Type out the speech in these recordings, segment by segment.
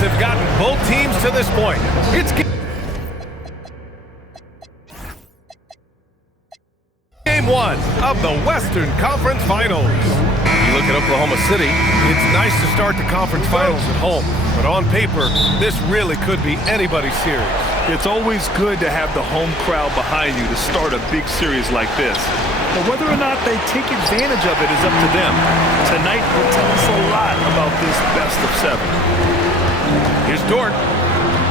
have gotten both teams to this point. It's Game 1 of the Western Conference Finals. You look at Oklahoma City, it's nice to start the conference finals at home, but on paper, this really could be anybody's series. It's always good to have the home crowd behind you to start a big series like this. But whether or not they take advantage of it is up to them. Tonight will tell us a lot about this best of 7. Here's Dort.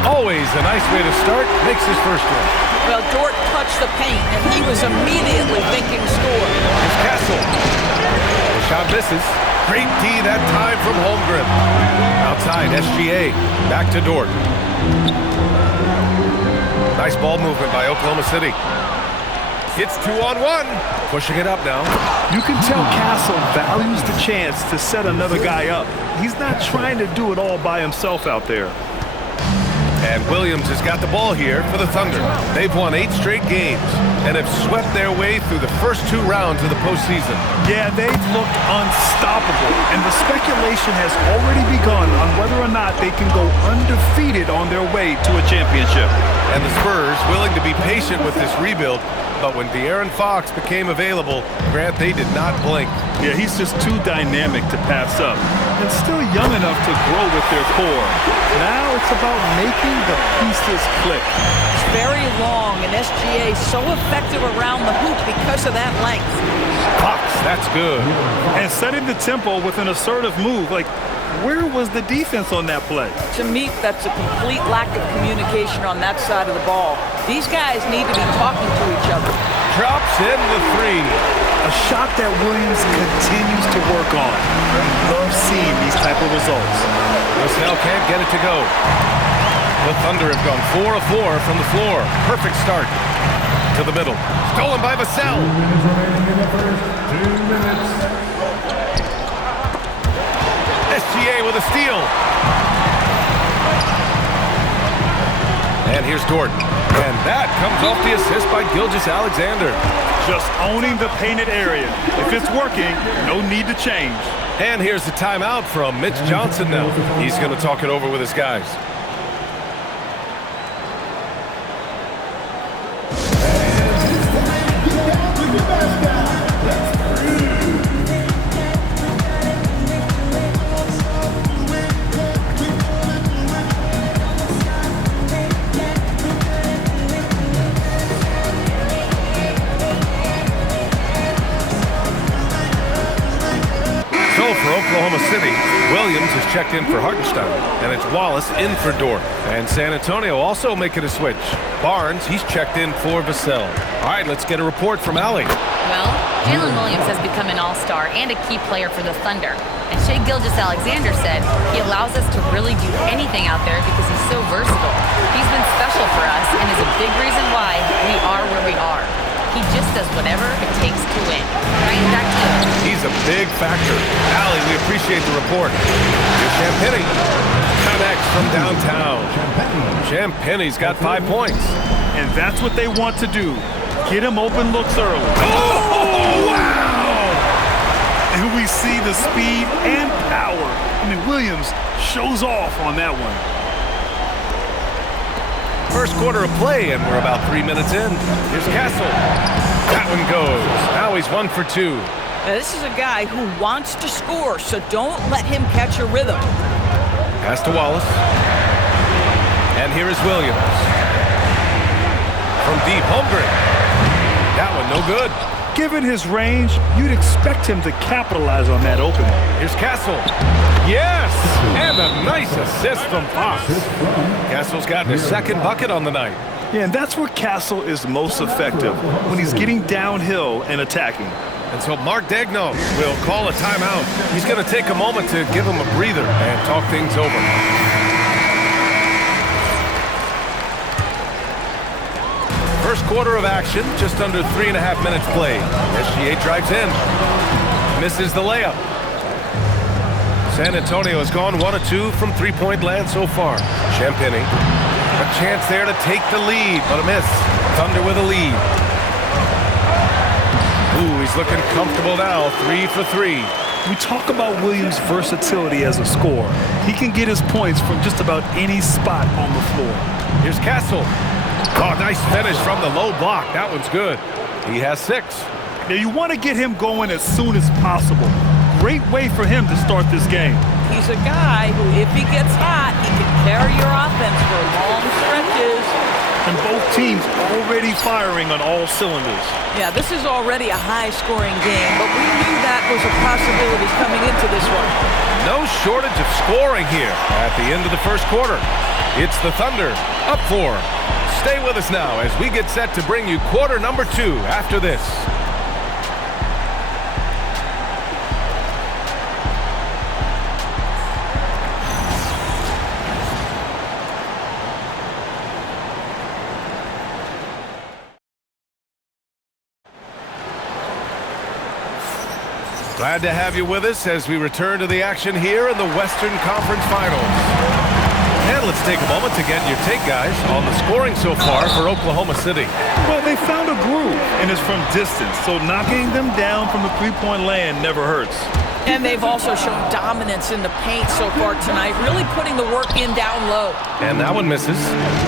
Always a nice way to start. Makes his first one. Well, Dort touched the paint, and he was immediately thinking score. Here's Castle. The shot misses. Great D that time from Holmgren. Outside, SGA. Back to Dort. Nice ball movement by Oklahoma City. It's 2-on-1. Pushing it up now. You can tell Castle values the chance to set another guy up. He's not trying to do it all by himself out there. And Williams has got the ball here for the Thunder. They've won 8 straight games and have swept their way through the first 2 rounds of the postseason. Yeah, they've looked unstoppable, and the speculation has already begun on whether or not they can go undefeated on their way to a championship. And the Spurs willing to be patient with this rebuild, but when De'Aaron Fox became available, Grant, they did not blink. Yeah, he's just too dynamic to pass up, and still young enough to grow with their core. Now it's about making the pieces click. It's very long, and SGA so effective around the hoop because of that length. Fox, that's good. And setting the tempo with an assertive move. Like, where was the defense on that play? To me, that's a complete lack of communication on that side of the ball. These guys need to be talking to each other. Drops in the 3. A shot that Williams continues to work on. Love seeing these type of results. Vassell can't get it to go. The Thunder have gone 4 of 4 from the floor. Perfect start. To the middle. Stolen by Vassell. SGA with a steal. And here's Dort. And that comes off the assist by Gilgeous-Alexander. Just owning the painted area. If it's working, no need to change. And here's the timeout from Mitch Johnson now. He's going to talk it over with his guys. For Oklahoma City, Williams has checked in for Hartenstein, and it's Wallace in for Dort. And San Antonio also making a switch. Barnes, he's checked in for Vassell. All right, let's get a report from Allie. Well, Jalen Williams has become an all-star and a key player for the Thunder. And Shai Gilgeous-Alexander said he allows us to really do anything out there because he's so versatile. He's been special for us and is a big reason why we are where we are. He just does whatever it takes to win. Right back to you. He's a big factor. Allie, we appreciate the report. Here's Champagnie. Connects from downtown. Champagnie's got 5 points. And that's what they want to do. Get him open looks early. Oh, wow! And we see the speed and power. I mean, Williams shows off on that one. First quarter of play, and we're about 3 minutes in. Here's Castle. That one goes. Now he's 1 for 2. Now, this is a guy who wants to score, so don't let him catch a rhythm. Pass to Wallace. And here is Williams. From deep, Holmgren. That one no good. Given his range, you'd expect him to capitalize on that opening. Here's Castle. Yes! And a nice assist from Fox. Castle's gotten his 2nd bucket on the night. Yeah, and that's where Castle is most effective, when he's getting downhill and attacking. And so Mark Daigneault will call a timeout. He's going to take a moment to give him a breather and talk things over. First quarter of action, just under 3.5 minutes played. SGA drives in. Misses the layup. San Antonio has gone 1 of 2 from three-point land so far. Champagnie. A chance there to take the lead, but a miss. Thunder with a lead. Ooh, he's looking comfortable now. 3 for 3. We talk about Williams' versatility as a scorer. He can get his points from just about any spot on the floor. Here's Castle. Oh, nice finish from the low block. That one's good. He has 6. Now, you want to get him going as soon as possible. Great way for him to start this game. He's a guy who, if he gets hot, he can carry your offense for long stretches. And both teams already firing on all cylinders. Yeah, this is already a high-scoring game, but we knew that was a possibility coming into this one. No shortage of scoring here at the end of the first quarter. It's the Thunder up 4. Stay with us now as we get set to bring you quarter number 2 after this. Glad to have you with us as we return to the action here in the Western Conference Finals. And let's take a moment to get your take, guys, on the scoring so far for Oklahoma City. Well, they found a groove, and it's from distance, so knocking them down from the three-point land never hurts. And they've also shown dominance in the paint so far tonight, really putting the work in down low. And that one misses.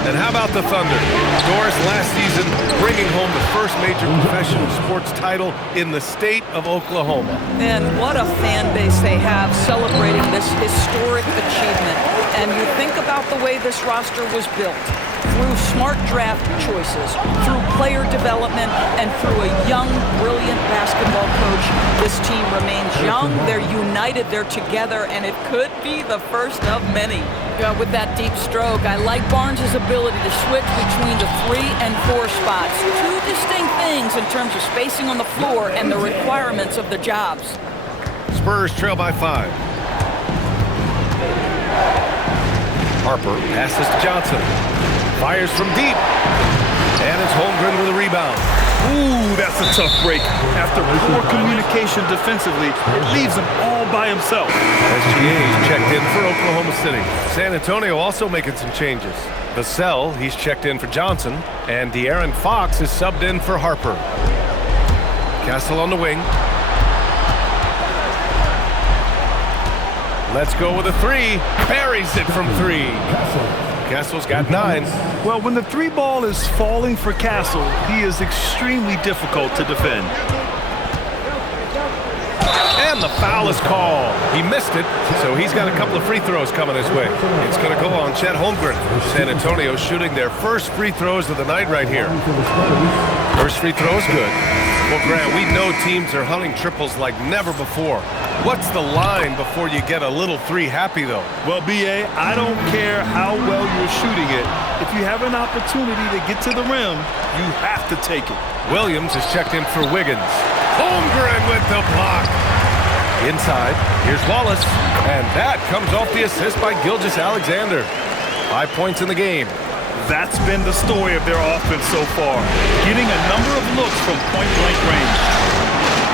And how about the Thunder? Doris, last season, bringing home the first major professional sports title in the state of Oklahoma. And what a fan base they have celebrating this historic achievement. And you think about the way this roster was built. Through smart draft choices, through player development, and through a young, brilliant basketball coach, this team remains young, they're united, they're together, and it could be the first of many. Yeah, with that deep stroke, I like Barnes' ability to switch between the 3 and 4 spots. 2 distinct things in terms of spacing on the floor and the requirements of the jobs. Spurs trail by 5. Harper passes to Johnson. Fires from deep. And it's Holmgren with a rebound. Ooh, that's a tough break. After poor communication defensively, it leaves him all by himself. SGA's checked in for Oklahoma City. San Antonio also making some changes. Vassell, he's checked in for Johnson. And De'Aaron Fox is subbed in for Harper. Castle on the wing. Let's go with a 3. Buries it from 3. Castle's got 9. Well, when the 3 ball is falling for Castle, he is extremely difficult to defend. And the foul is called. He missed it, so he's got a couple of free throws coming his way. It's going to go on Chet Holmgren. San Antonio shooting their first free throws of the night right here. First free throw is good. Well, Grant, we know teams are hunting triples like never before. What's the line before you get a little 3 happy, though? Well, B.A., I don't care how well you're shooting it. If you have an opportunity to get to the rim, you have to take it. Williams is checked in for Wiggins. Holmgren with the block. Inside, here's Wallace. And that comes off the assist by Gilgeous-Alexander. 5 points in the game. That's been the story of their offense so far. Getting a number of looks from point-blank range.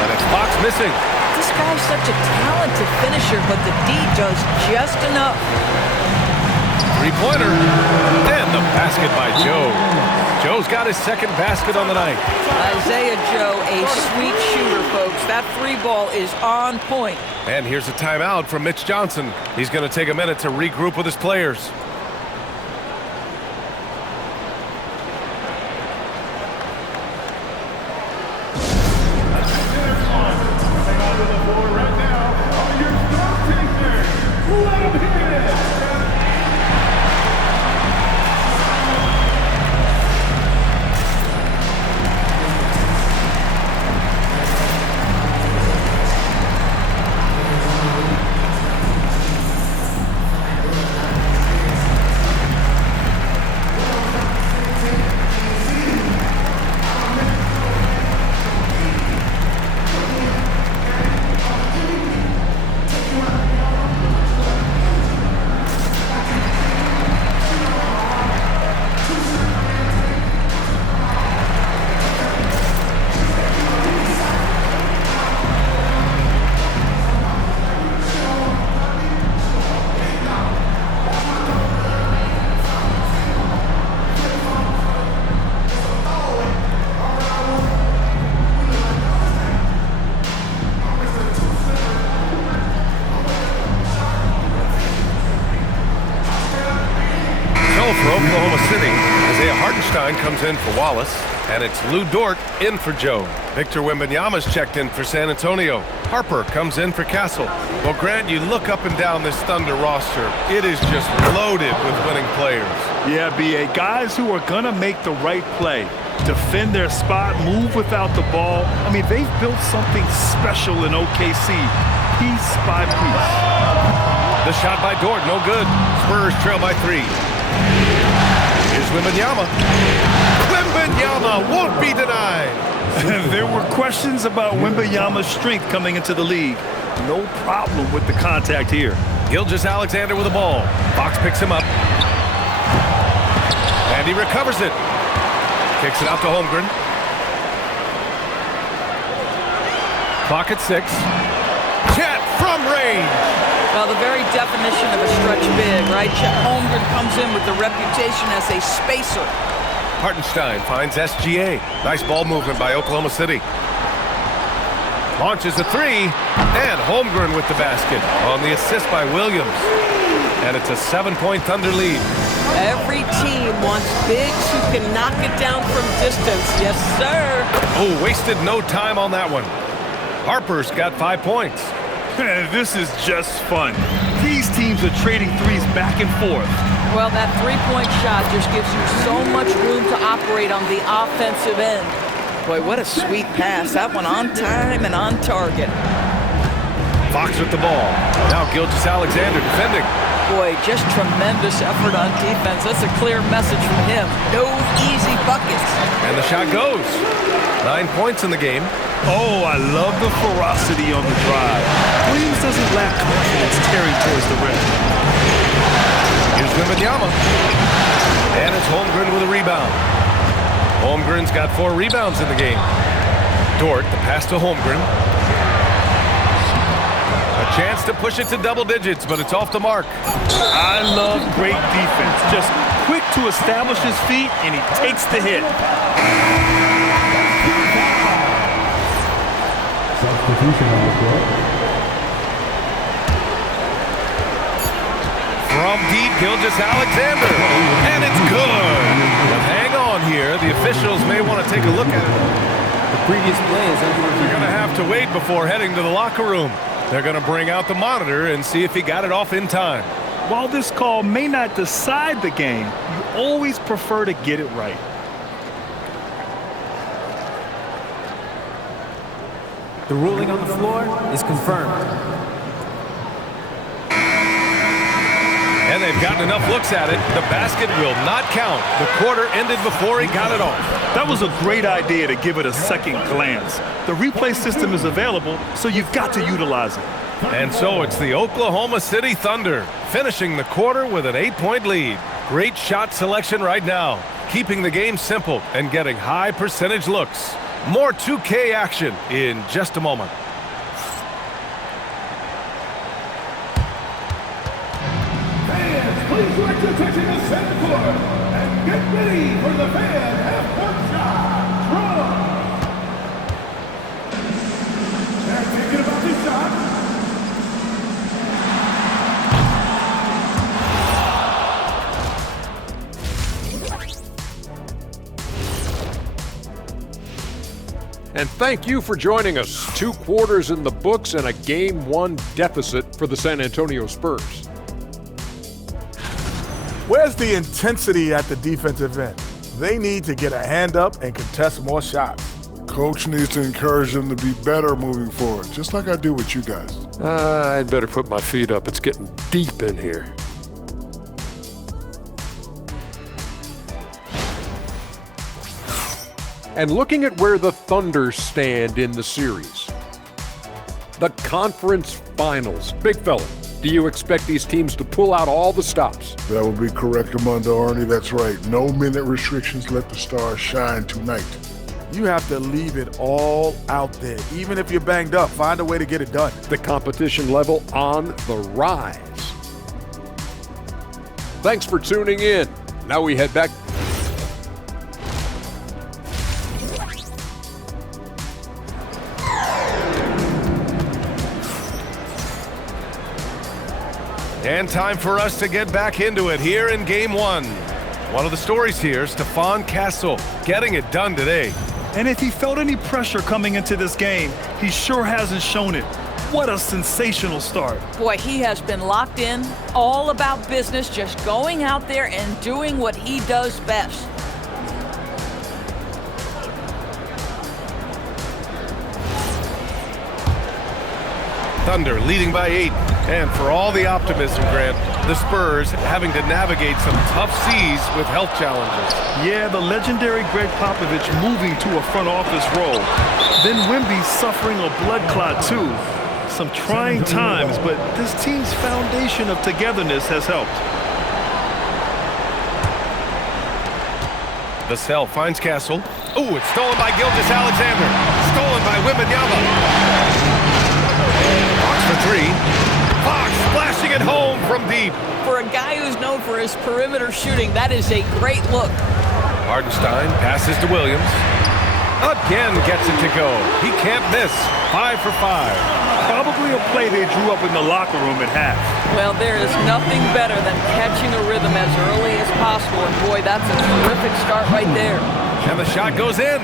And it's Fox missing. This guy's such a talented finisher, but the D does just enough. 3-pointer. And the basket by Joe. Joe's got his second basket on the night. Isaiah Joe, a sweet shooter, folks. That 3 ball is on point. And here's a timeout from Mitch Johnson. He's going to take a minute to regroup with his players. Hill for Oklahoma City. Isaiah Hartenstein comes in for Wallace. And it's Lou Dort in for Joe. Victor Wembanyama's checked in for San Antonio. Harper comes in for Castle. Well, Grant, you look up and down this Thunder roster. It is just loaded with winning players. Yeah, B.A. Guys who are going to make the right play. Defend their spot, move without the ball. I mean, they've built something special in OKC, piece by piece. The shot by Dort, no good. Spurs trail by 3. Here's Wembanyama. Wembanyama won't be denied. There were questions about Wembanyama's strength coming into the league. No problem with the contact here. Gilgeous-Alexander with the ball. Fox picks him up. And he recovers it. Kicks it out to Holmgren. Clock at 6. Chet from range. Well, the very definition of a stretch big, right? Chet Holmgren comes in with the reputation as a spacer. Hartenstein finds SGA. Nice ball movement by Oklahoma City. Launches a 3. And Holmgren with the basket on the assist by Williams. And it's a 7-point Thunder lead. Every team wants bigs who can knock it down from distance. Yes, sir. Oh, wasted no time on that one. Harper's got 5 points. This is just fun. These teams are trading threes back and forth. Well, that three-point shot just gives you so much room to operate on the offensive end. Boy, what a sweet pass. That one on time and on target. Fox with the ball. Now Gilgeous-Alexander defending. Boy, just tremendous effort on defense. That's a clear message from him. No easy buckets. And the shot goes. 9 points in the game. Oh, I love the ferocity on the drive. Williams doesn't lack confidence tearing towards the rim. Here's Wembanyama. And it's Holmgren with a rebound. Holmgren's got 4 rebounds in the game. Dort, the pass to Holmgren. A chance to push it to double digits, but it's off the mark. I love great defense. Just quick to establish his feet, and he takes the hit. Substitution on the floor. From deep, Gilgeous-Alexander. And it's good. But hang on here. The officials may want to take a look at it. The previous play is under. They're going to have to wait before heading to the locker room. They're going to bring out the monitor and see if he got it off in time. While this call may not decide the game, you always prefer to get it right. The ruling on the floor is confirmed. And they've gotten enough looks at it. The basket will not count. The quarter ended before he got it off. That was a great idea to give it a second glance. The replay system is available, so you've got to utilize it. And so it's the Oklahoma City Thunder finishing the quarter with an 8-point lead. Great shot selection right now, keeping the game simple and getting high percentage looks. More 2K action in just a moment. Fans, please direct your attention to center court and get ready for the fan half-court shot. Draw. They're thinking about this shot. And thank you for joining us. 2 quarters in the books and a Game 1 deficit for the San Antonio Spurs. Where's the intensity at the defensive end? They need to get a hand up and contest more shots. Coach needs to encourage them to be better moving forward, just like I do with you guys. I'd better put my feet up. It's getting deep in here. And looking at where the Thunder stand in the series. The conference finals. Big fella, do you expect these teams to pull out all the stops? That would be correct, Armando Arnie. That's right. No minute restrictions. Let the stars shine tonight. You have to leave it all out there. Even if you're banged up, find a way to get it done. The competition level on the rise. Thanks for tuning in. Now we head back. And time for us to get back into it here in Game 1. One of the stories here, Stephon Castle getting it done today. And if he felt any pressure coming into this game, he sure hasn't shown it. What a sensational start. Boy, he has been locked in, all about business, just going out there and doing what he does best. Thunder leading by 8. And for all the optimism, Grant, the Spurs having to navigate some tough seas with health challenges. Yeah, the legendary Greg Popovich moving to a front office role. Then Wemby suffering a blood clot too. Some trying times, but this team's foundation of togetherness has helped. Vassell finds Castle. Ooh, it's stolen by Gilgeous-Alexander. Stolen by Wembanyama. Fox for 3. Fox splashing it home from deep. For a guy who's known for his perimeter shooting, that is a great look. Hardenstein passes to Williams. Again gets it to go. He can't miss. 5 for 5. Probably a play they drew up in the locker room at half. Well, there is nothing better than catching a rhythm as early as possible. And boy, that's a terrific start right there. And the shot goes in.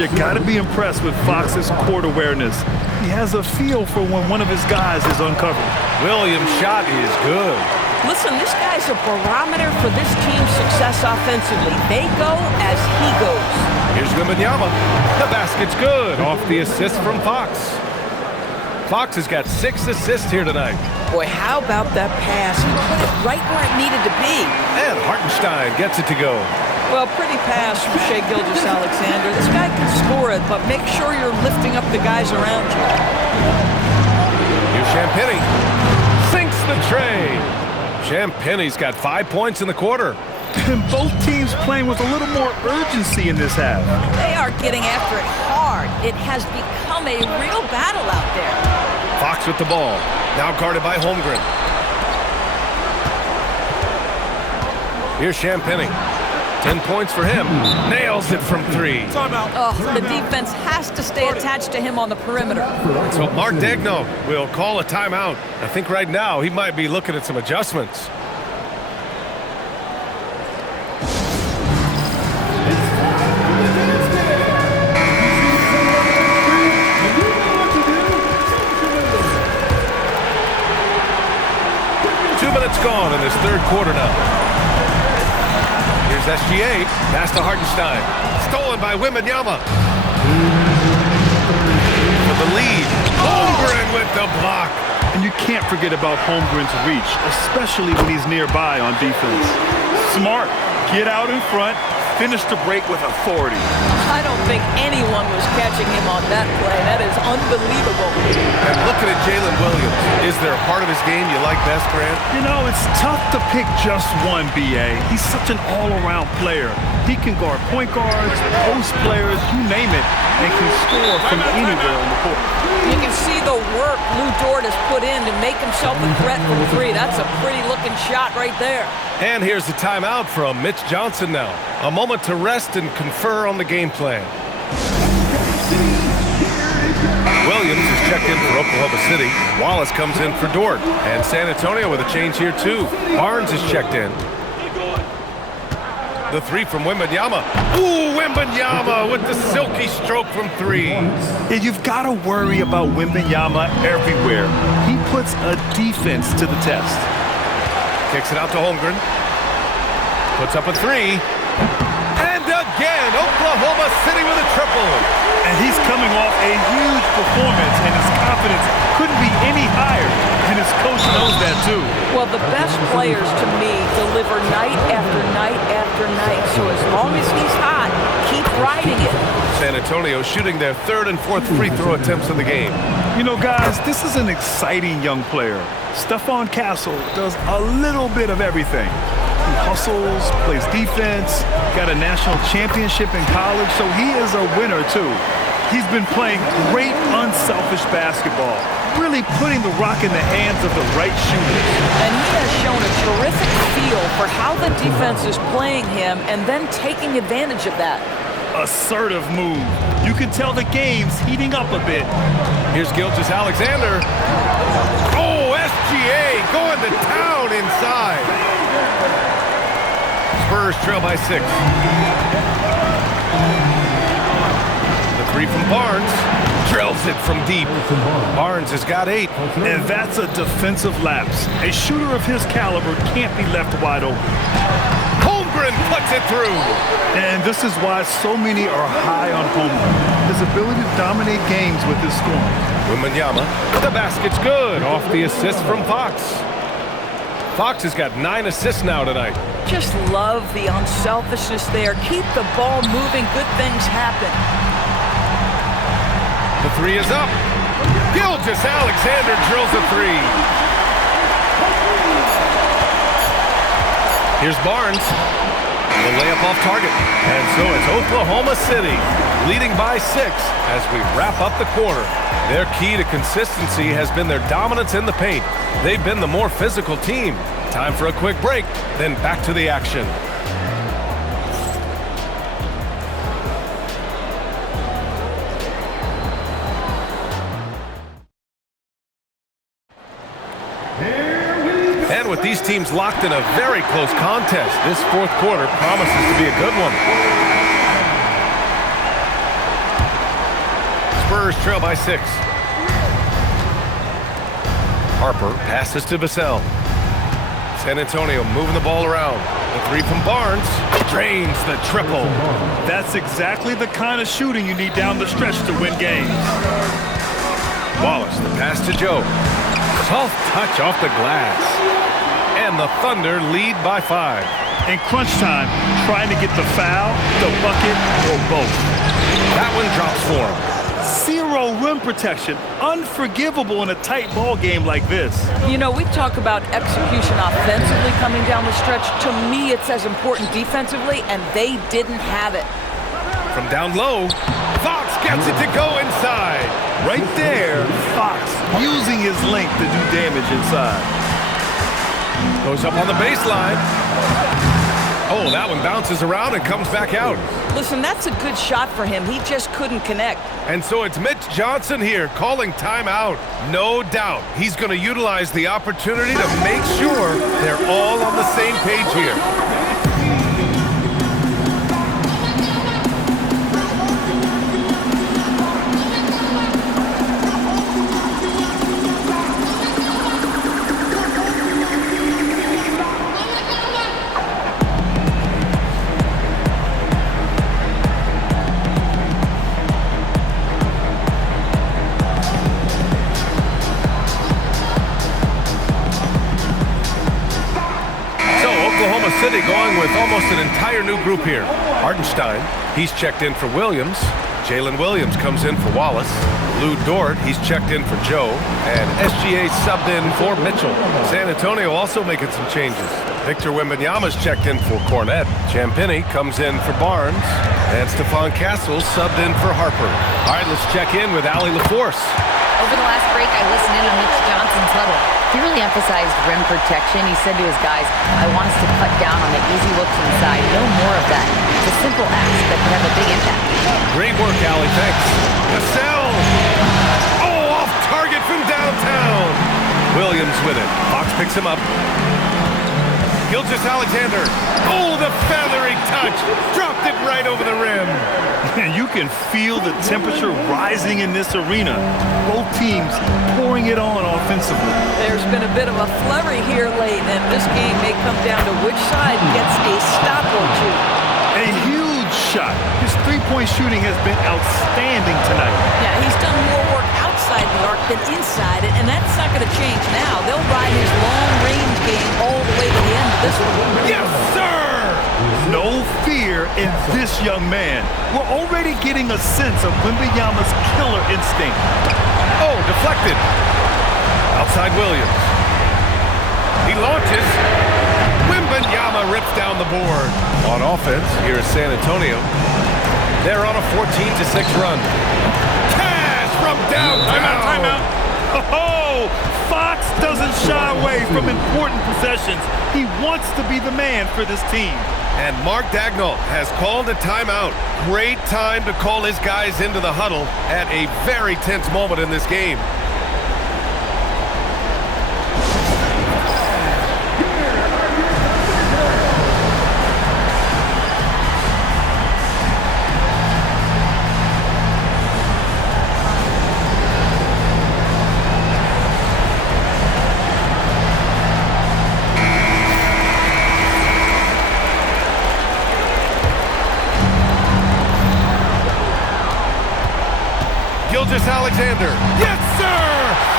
You got to be impressed with Fox's court awareness. He has a feel for when one of his guys is uncovered. Williams' shot is good. Listen, this guy's a barometer for this team's success offensively. They go as he goes. Here's Wembanyama. The basket's good off the assist from Fox. Fox has got 6 assists here tonight. Boy, how about that pass? He put it right where it needed to be. And Hartenstein gets it to go. Well, pretty pass from Shai Gilgeous-Alexander. This guy can score it, but make sure you're lifting up the guys around you. Here's Champagnie. Sinks the tray. Champagnie's got 5 points in the quarter. And both teams playing with a little more urgency in this half. They are getting after it hard. It has become a real battle out there. Fox with the ball. Now guarded by Holmgren. Here's Champagnie. 10 points for him. Nails it from 3. Oh, the defense has to stay attached to him on the perimeter. So Mark Daigneault will call a timeout. I think right now he might be looking at some adjustments. Gone in this third quarter now. Here's SGA. Pass to Hartenstein. Stolen by Wembanyama. For the lead. Holmgren with the block. And you can't forget about Holmgren's reach, especially when he's nearby on defense. Smart. Get out in front. Finish the break with authority. I don't think anyone was catching him on that play. That is unbelievable. And looking at Jalen Williams, is there a part of his game you like best, Grant? You know, it's tough to pick just one, B.A. He's such an all-around player. He can guard point guards, post players, you name it, and can score from anywhere on the court. You can see the work Lou Dort has put in to make himself a threat from 3. That's a pretty-looking shot right there. And here's the timeout from Mitch Johnson now. A moment to rest and confer on the game plan. Williams is checked in for Oklahoma City. Wallace comes in for Dort. And San Antonio with a change here too. Barnes is checked in. The 3 from Wembanyama. Ooh, Wembanyama with the silky stroke from 3. Yeah, you've got to worry about Wembanyama everywhere. He puts a defense to the test. Kicks it out to Holmgren. Puts up a 3. And again, Oklahoma City with a triple. And he's coming off a huge performance, and his confidence couldn't be any higher. And his coach knows that too. Well, the best players to me deliver night after night after night. So as long as he's hot, keep riding it. San Antonio shooting their 3rd and 4th free throw attempts of the game. You know, guys, this is an exciting young player. Stephon Castle does a little bit of everything. He hustles, plays defense, got a national championship in college, so he is a winner too. He's been playing great, unselfish basketball, really putting the rock in the hands of the right shooters. And he has shown a terrific feel for how the defense is playing him and then taking advantage of that. Assertive move. You can tell the game's heating up a bit. Here's Gilgeous-Alexander. Oh, SGA going to town inside. Spurs trail by 6. The three from Barnes. Drills it from deep. Barnes has got 8. And that's a defensive lapse. A shooter of his caliber can't be left wide open. Holmgren puts it through. And this is why so many are high on Holmgren. His ability to dominate games with his scoring. Wembanyama, the basket's good. Off the assist from Fox. Fox has got 9 assists now tonight. Just love the unselfishness there. Keep the ball moving. Good things happen. The 3 is up. Gilgeous-Alexander drills a 3. Here's Barnes. The layup off target. And so it's Oklahoma City leading by 6 as we wrap up the quarter. Their key to consistency has been their dominance in the paint. They've been the more physical team. Time for a quick break, then back to the action. And with these teams locked in a very close contest, this fourth quarter promises to be a good one. Spurs trail by 6. Harper passes to Vassell. San Antonio moving the ball around. The 3 from Barnes drains the triple. That's exactly the kind of shooting you need down the stretch to win games. Wallace, the pass to Joe. Soft touch off the glass. And the Thunder lead by 5. In crunch time, trying to get the foul, the bucket, or both. That one drops for him. 0 rim protection. Unforgivable in a tight ball game like this. You know, we talk about execution offensively coming down the stretch. To me, it's as important defensively, and they didn't have it. From down low, Fox gets it to go inside. Right there, Fox using his length to do damage inside. Goes up on the baseline. Oh, that one bounces around and comes back out. Listen, that's a good shot for him. He just couldn't connect. And so it's Mitch Johnson here calling timeout. No doubt he's going to utilize the opportunity to make sure they're all on the same page here. City going with almost an entire new group here. Hartenstein, he's checked in for Williams. Jalen Williams comes in for Wallace. Lou Dort, he's checked in for Joe. And SGA subbed in for Mitchell. San Antonio also making some changes. Victor Wembanyama's checked in for Cornette. Champagny comes in for Barnes. And Stephon Castles subbed in for Harper. All right, let's check in with Allie LaForce. Over the last break, I listened in on Mitch Johnson's huddle. He really emphasized rim protection. He said to his guys, I want us to cut down on the easy looks inside. No more of that. It's a simple ask that can have a big impact. Great work, Allie. Thanks. Vassell! Oh, off target from downtown. Williams with it. Fox picks him up. Gilgeous-Alexander. Oh, the feathery touch. Dropped it right over the rim. And you can feel the temperature rising in this arena. Both teams pouring it on offensively. There's been a bit of a flurry here late, and this game may come down to which side gets a stop or two. A huge shot. His three-point shooting has been outstanding tonight. Yeah, he's done more work outside the arc than inside it, and that's not going to change now. They'll ride his long-range game all the way to the end of this one. Yes, sir! No fear in this young man. We're already getting a sense of Wembanyama's killer instinct. Oh, deflected. Outside Williams. He launches. Wembanyama rips down the board. On offense, here is San Antonio. They're on a 14-6 run. Cash from downtown. Timeout. Oh, Fox doesn't shy away from important possessions. He wants to be the man for this team. And Mark Daigneault has called a timeout. Great time to call his guys into the huddle at a very tense moment in this game. Gilgeous-Alexander. Yes, sir!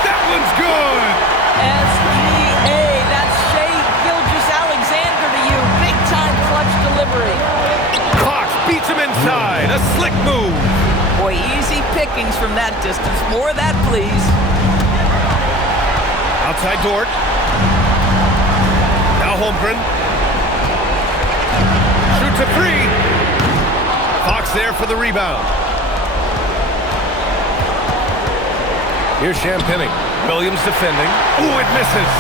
That one's good! SGA, that's Shea Gilgeous-Alexander to you. Big-time clutch delivery. Fox beats him inside. A slick move. Boy, easy pickings from that distance. More of that, please. Outside Dort. Now Holmgren. Shoots a three. Fox there for the rebound. Here's Champagny. Williams defending. Ooh, it misses.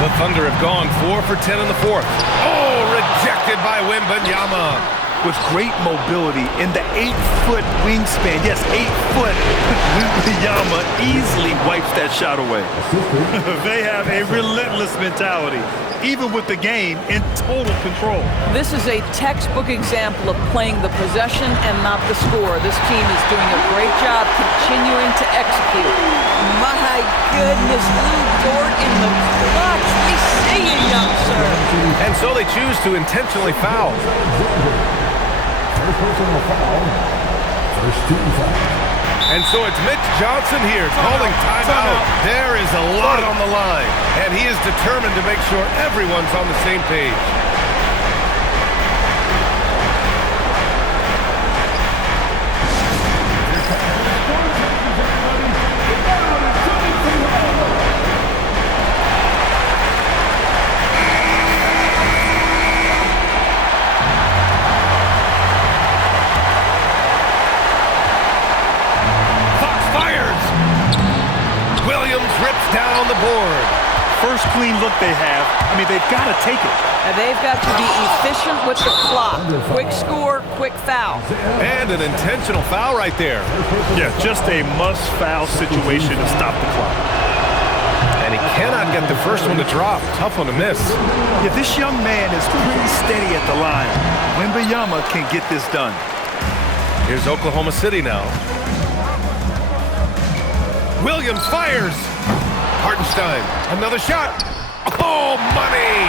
The Thunder have gone 4 for 10 in the fourth. Oh, rejected by Wembanyama. With great mobility in the 8-foot wingspan. Yes, 8 foot. Wembanyama easily wipes that shot away. They have a relentless mentality, even with the game in total control. This is a textbook example of playing the possession and not the score. This team is doing a great job continuing to execute. My goodness, Lou Dort in the clutch. We see you, young sir. And so they choose to intentionally foul. And so it's Mitch Johnson here calling timeout. There is a lot on the line, and he is determined to make sure everyone's on the same page. Down the board. First clean look they have. I mean, they've got to take it. And they've got to be efficient with the clock. Quick score, quick foul. And an intentional foul right there. Yeah, just a must-foul situation to stop the clock. And he cannot get the first one to drop. Tough one to miss. Yeah, this young man is pretty steady at the line. Wembanyama can get this done. Here's Oklahoma City now. Williams fires. Hartenstein, another shot. Oh, money!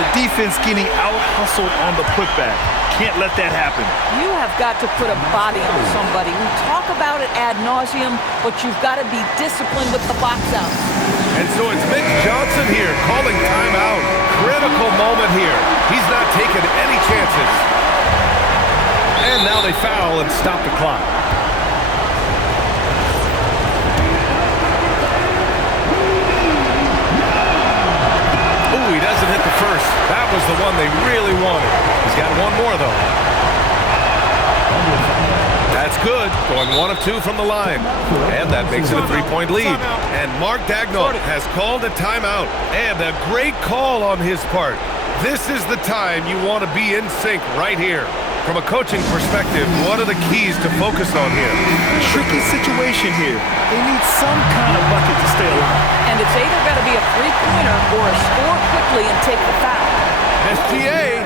The defense getting out-hustled on the putback. Can't let that happen. You have got to put a body on somebody. We talk about it ad nauseum, but you've got to be disciplined with the box out. And so it's Mitch Johnson here calling timeout. Critical moment here. He's not taking any chances. And now they foul and stop the clock. He doesn't hit the first. That was the one they really wanted. He's got one more, though. That's good. Going 1 of 2 from the line. And that makes it a 3-point lead. And Mark Daigneault has called a timeout. And a great call on his part. This is the time you want to be in sync right here. From a coaching perspective, what are the keys to focus on here? Tricky situation here. They need some kind of bucket to stay alive. And it's either got to be a three-pointer or a score quickly and take the foul. SGA,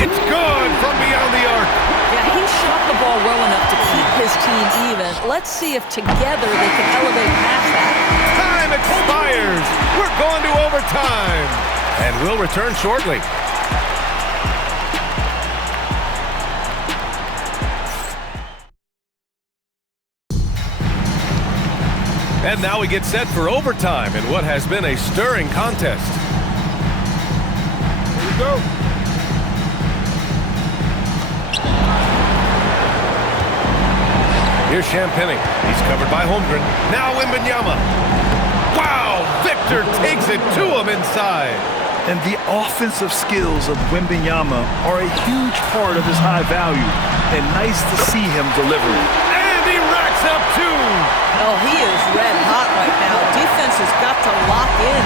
it's good from beyond the arc. Yeah, he shot the ball well enough to keep his team even. Let's see if together they can elevate past that. Time expires. We're going to overtime. And we'll return shortly. And now we get set for overtime in what has been a stirring contest. Here we go. Here's Champagny. He's covered by Holmgren. Now Wembanyama. Wow! Victor takes it to him inside. And the offensive skills of Wembanyama are a huge part of his high value. And nice to see him delivering. And he racks up 2. Oh, he is red hot right now. Defense has got to lock in.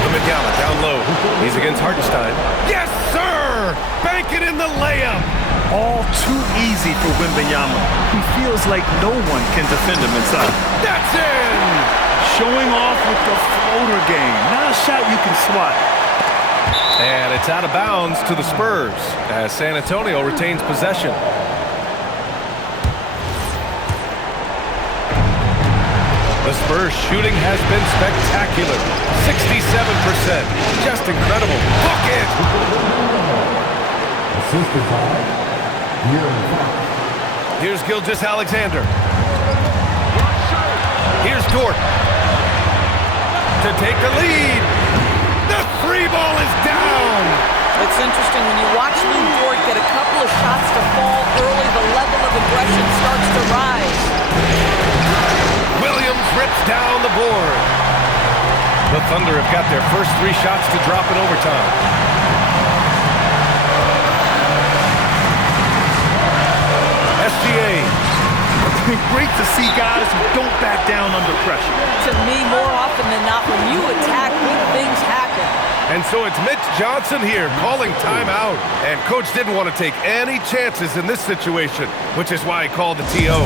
Wembanyama down low. He's against Hartenstein. Yes, sir! Bank it in the layup. All too easy for Wembanyama. He feels like no one can defend him inside. That's in! Showing off with the floater game. Not a shot you can swat. And it's out of bounds to the Spurs as San Antonio retains possession. The Spurs shooting has been spectacular. 67%. Just incredible. Book it! Assisted by De'Aaron Fox. Here's Gilgeous-Alexander. Here's Dort to take the lead. The three ball is down. It's interesting when you watch Lou Dort get a couple of shots to fall early, the level of aggression starts to rise. Williams rips down the board. The Thunder have got their first 3 shots to drop in overtime. SGA. It's been great to see guys who don't back down under pressure. To me, more often than not, when you attack, good things happen. And so it's Mitch Johnson here calling timeout. And coach didn't want to take any chances in this situation, which is why he called the TO.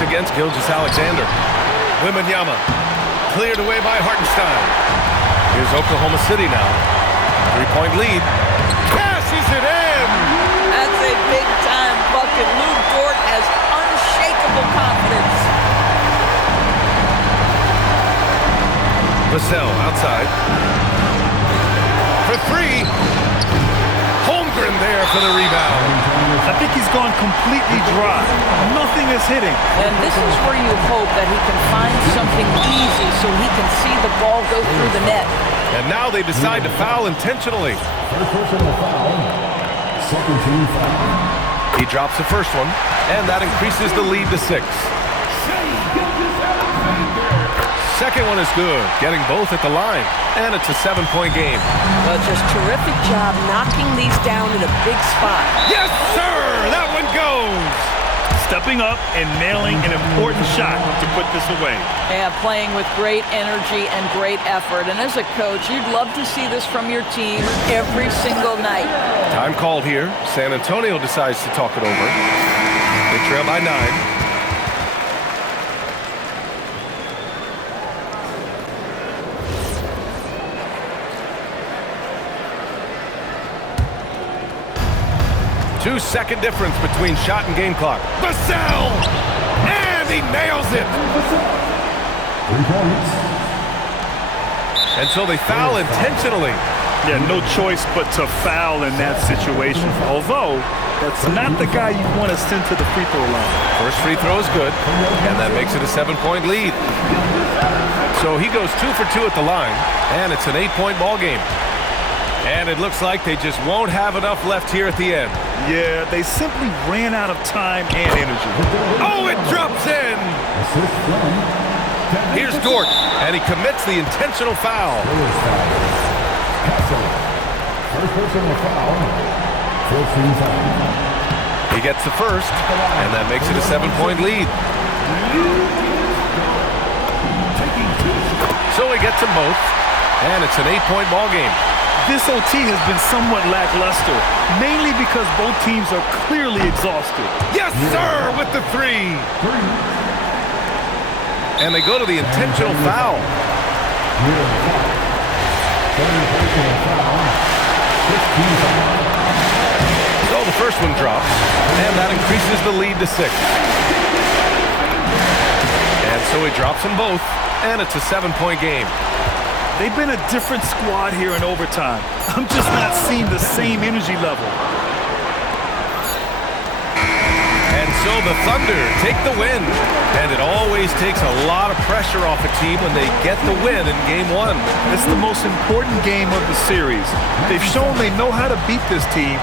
Against Gilgeous-Alexander. Wembanyama cleared away by Hartenstein. Here's Oklahoma City now. 3-point lead. Passes it in! That's a big-time bucket. Lou Dort has unshakable confidence. Vassell outside. For 3. Holmgren there for the rebound. I think he's gone completely dry. Nothing is hitting. And this is where you hope that he can find something easy so he can see the ball go through the net. And now they decide to foul intentionally. First personal foul. Second team foul. He drops the first one, and that increases the lead to 6. Second one is good, getting both at the line, and it's a 7-point game. Well, just terrific job knocking these down in a big spot. Yes, sir! That one goes! Stepping up and nailing an important shot to put this away. Yeah, playing with great energy and great effort. And as a coach, you'd love to see this from your team every single night. Time called here. San Antonio decides to talk it over. They trail by 9. Two-second difference between shot and game clock. Vassell! And he nails it! 3 points. And so they foul intentionally. Yeah, no choice but to foul in that situation. Although, that's not the guy you want to send to the free throw line. First free throw is good, and that makes it a 7-point lead. So he goes 2 for 2 at the line, and it's an 8-point ball game. And it looks like they just won't have enough left here at the end. Yeah, they simply ran out of time and energy. Oh, it drops in! Here's Dort, and he commits the intentional foul. First personal foul. 14 foul. He gets the first, and that makes it a 7-point lead. So he gets them both, and it's an 8-point ball game. This OT has been somewhat lackluster, mainly because both teams are clearly exhausted. Yes, sir, with the 3. And they go to the intentional foul. So the first one drops, and that increases the lead to 6. And so he drops them both, and it's a 7-point game. They've been a different squad here in overtime. I'm just not seeing the same energy level. And so the Thunder take the win. And it always takes a lot of pressure off a team when they get the win in Game 1. It's the most important game of the series. They've shown they know how to beat this team,